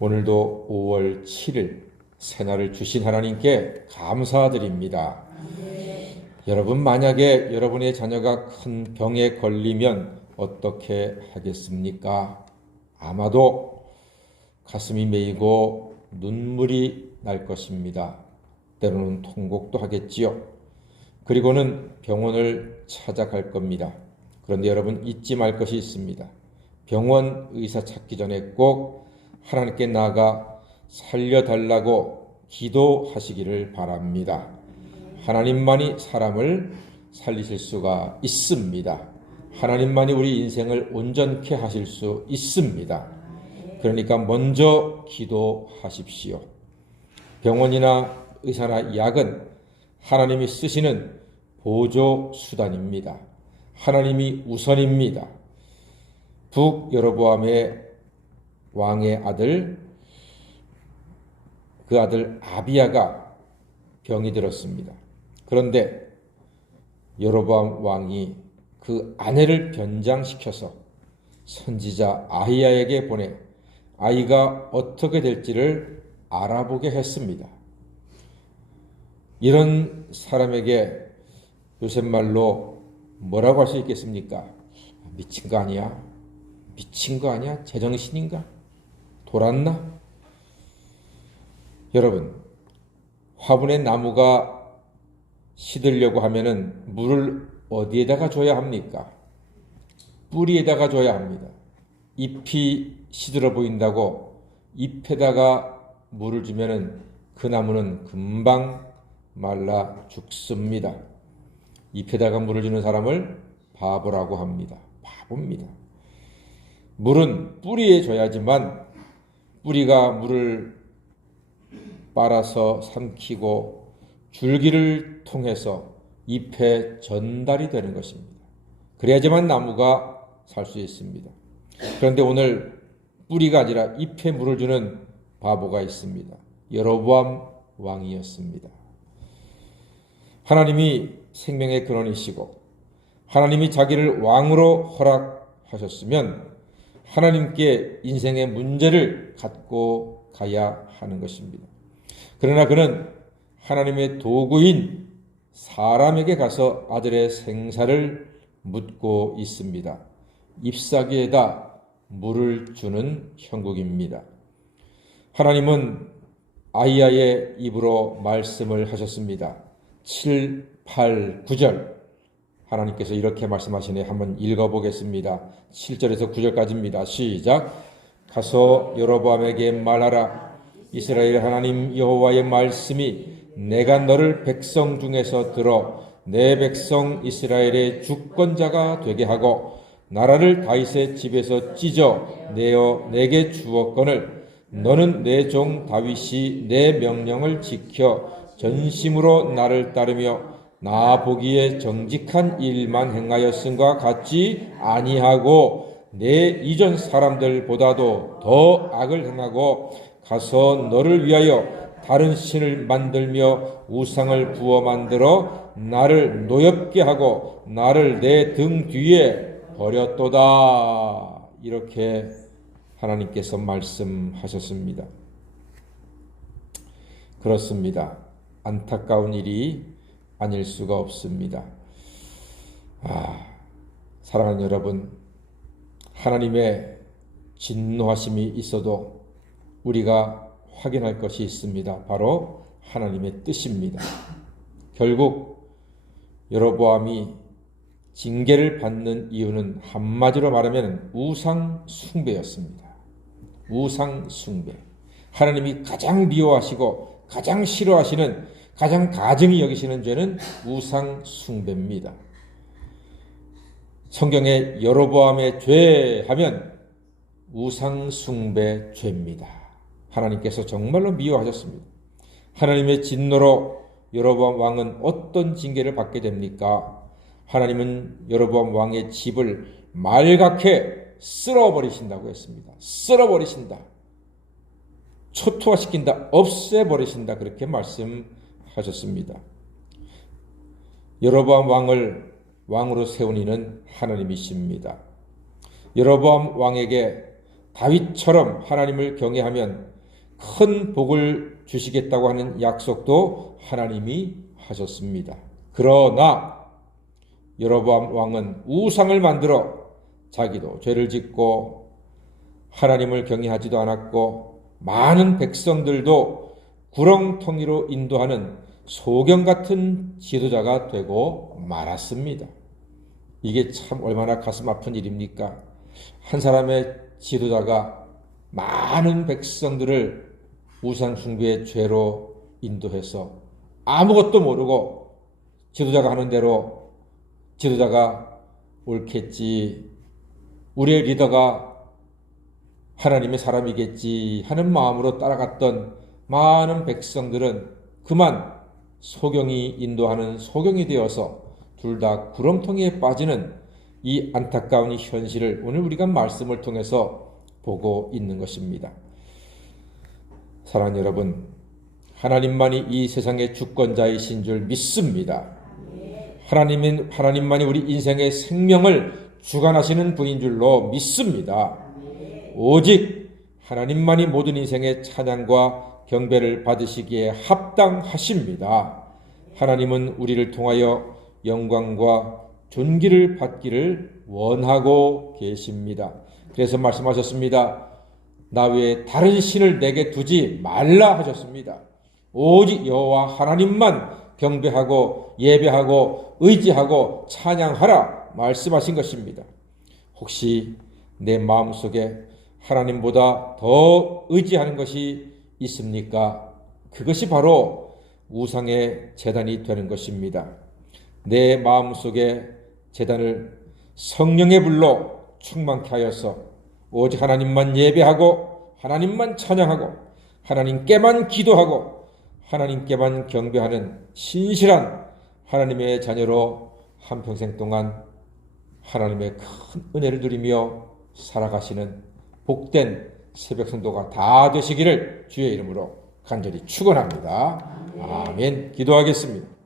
오늘도 5월 7일 새날을 주신 하나님께 감사드립니다. 여러분, 만약에 여러분의 자녀가 큰 병에 걸리면 어떻게 하겠습니까? 아마도 가슴이 메이고 눈물이 날 것입니다. 때로는 통곡도 하겠지요. 그리고는 병원을 찾아갈 겁니다. 그런데 여러분, 잊지 말 것이 있습니다. 병원 의사 찾기 전에 꼭 하나님께 나아가 살려달라고 기도하시기를 바랍니다. 하나님만이 사람을 살리실 수가 있습니다. 하나님만이 우리 인생을 온전케 하실 수 있습니다. 그러니까 먼저 기도하십시오. 병원이나 의사나 약은 하나님이 쓰시는 보조 수단입니다. 하나님이 우선입니다. 북여로보암의 왕의 아들, 그 아들 아비야가 병이 들었습니다. 그런데 여로보암 왕이 그 아내를 변장시켜서 선지자 아히야에게 보내 아이가 어떻게 될지를 알아보게 했습니다. 이런 사람에게 요새 말로 뭐라고 할 수 있겠습니까? 미친 거 아니야? 미친 거 아니야? 제정신인가? 돌았나? 여러분, 화분의 나무가 시들려고 하면은 물을 어디에다가 줘야 합니까? 뿌리에다가 줘야 합니다. 잎이 시들어 보인다고 잎에다가 물을 주면은 그 나무는 금방 말라 죽습니다. 잎에다가 물을 주는 사람을 바보라고 합니다. 바보입니다. 물은 뿌리에 줘야지만 뿌리가 물을 빨아서 삼키고 줄기를 통해서 잎에 전달이 되는 것입니다. 그래야지만 나무가 살 수 있습니다. 그런데 오늘 뿌리가 아니라 잎에 물을 주는 바보가 있습니다. 여로보암 왕이었습니다. 하나님이 생명의 근원이시고 하나님이 자기를 왕으로 허락하셨으면 하나님께 인생의 문제를 갖고 가야 하는 것입니다. 그러나 그는 하나님의 도구인 사람에게 가서 아들의 생사를 묻고 있습니다. 잎사귀에다 물을 주는 형국입니다. 하나님은 아히야의 입으로 말씀을 하셨습니다. 7, 8, 9절 하나님께서 이렇게 말씀하시네. 한번 읽어보겠습니다. 7절에서 9절까지입니다. 시작. 가서 여로보암에게 말하라. 이스라엘 하나님 여호와의 말씀이 내가 너를 백성 중에서 들어 내 백성 이스라엘의 주권자가 되게 하고 나라를 다윗의 집에서 찢어 내어 내게 주었거늘 너는 내 종 다윗이 내 명령을 지켜 전심으로 나를 따르며 나 보기에 정직한 일만 행하였음과 같지 아니하고 내 이전 사람들보다도 더 악을 행하고 가서 너를 위하여 다른 신을 만들며 우상을 부어 만들어 나를 노엽게 하고 나를 내 등 뒤에 버렸도다. 이렇게 하나님께서 말씀하셨습니다. 그렇습니다. 안타까운 일이 아닐 수가 없습니다. 사랑하는 여러분, 하나님의 진노하심이 있어도 우리가 확인할 것이 있습니다. 바로 하나님의 뜻입니다. 결국 여로보암이 징계를 받는 이유는 한마디로 말하면 우상 숭배였습니다. 우상 숭배. 하나님이 가장 미워하시고 가장 싫어하시는, 가장 가증히 여기시는 죄는 우상 숭배입니다. 성경에 여로보암의 죄 하면 우상 숭배 죄입니다. 하나님께서 정말로 미워하셨습니다. 하나님의 진노로 여로보암 왕은 어떤 징계를 받게 됩니까? 하나님은 여로보암 왕의 집을 말갛게 쓸어버리신다고 했습니다. 쓸어버리신다. 초토화시킨다. 없애버리신다. 그렇게 말씀하셨습니다. 여로보암 왕을 왕으로 세운 이는 하나님이십니다. 여로보암 왕에게 다윗처럼 하나님을 경외하면 큰 복을 주시겠다고 하는 약속도 하나님이 하셨습니다. 그러나 여로보암 왕은 우상을 만들어 자기도 죄를 짓고 하나님을 경외하지도 않았고 많은 백성들도 구렁텅이로 인도하는 소경 같은 지도자가 되고 말았습니다. 이게 참 얼마나 가슴 아픈 일입니까? 한 사람의 지도자가 많은 백성들을 우상 숭배의 죄로 인도해서 아무것도 모르고 지도자가 하는 대로 지도자가 옳겠지, 우리의 리더가 하나님의 사람이겠지 하는 마음으로 따라갔던 많은 백성들은 그만 소경이 인도하는 소경이 되어서 둘 다 구렁텅이에 빠지는 이 안타까운 현실을 오늘 우리가 말씀을 통해서 보고 있는 것입니다. 사랑하는 여러분, 하나님만이 이 세상의 주권자이신 줄 믿습니다. 하나님만이 우리 인생의 생명을 주관하시는 분인 줄로 믿습니다. 오직 하나님만이 모든 인생의 찬양과 경배를 받으시기에 합당하십니다. 하나님은 우리를 통하여 영광과 존귀를 받기를 원하고 계십니다. 그래서 말씀하셨습니다. 나 외에 다른 신을 내게 두지 말라 하셨습니다. 오직 여호와 하나님만 경배하고 예배하고 의지하고 찬양하라 말씀하신 것입니다. 혹시 내 마음속에 하나님보다 더 의지하는 것이 있습니까? 그것이 바로 우상의 제단이 되는 것입니다. 내 마음속에 제단을 성령의 불로 충만케 하여서 오직 하나님만 예배하고 하나님만 찬양하고 하나님께만 기도하고 하나님께만 경배하는 신실한 하나님의 자녀로 한평생 동안 하나님의 큰 은혜를 누리며 살아가시는 복된 새벽 성도가 다 되시기를 주의 이름으로 간절히 축원합니다. 아멘. 기도하겠습니다.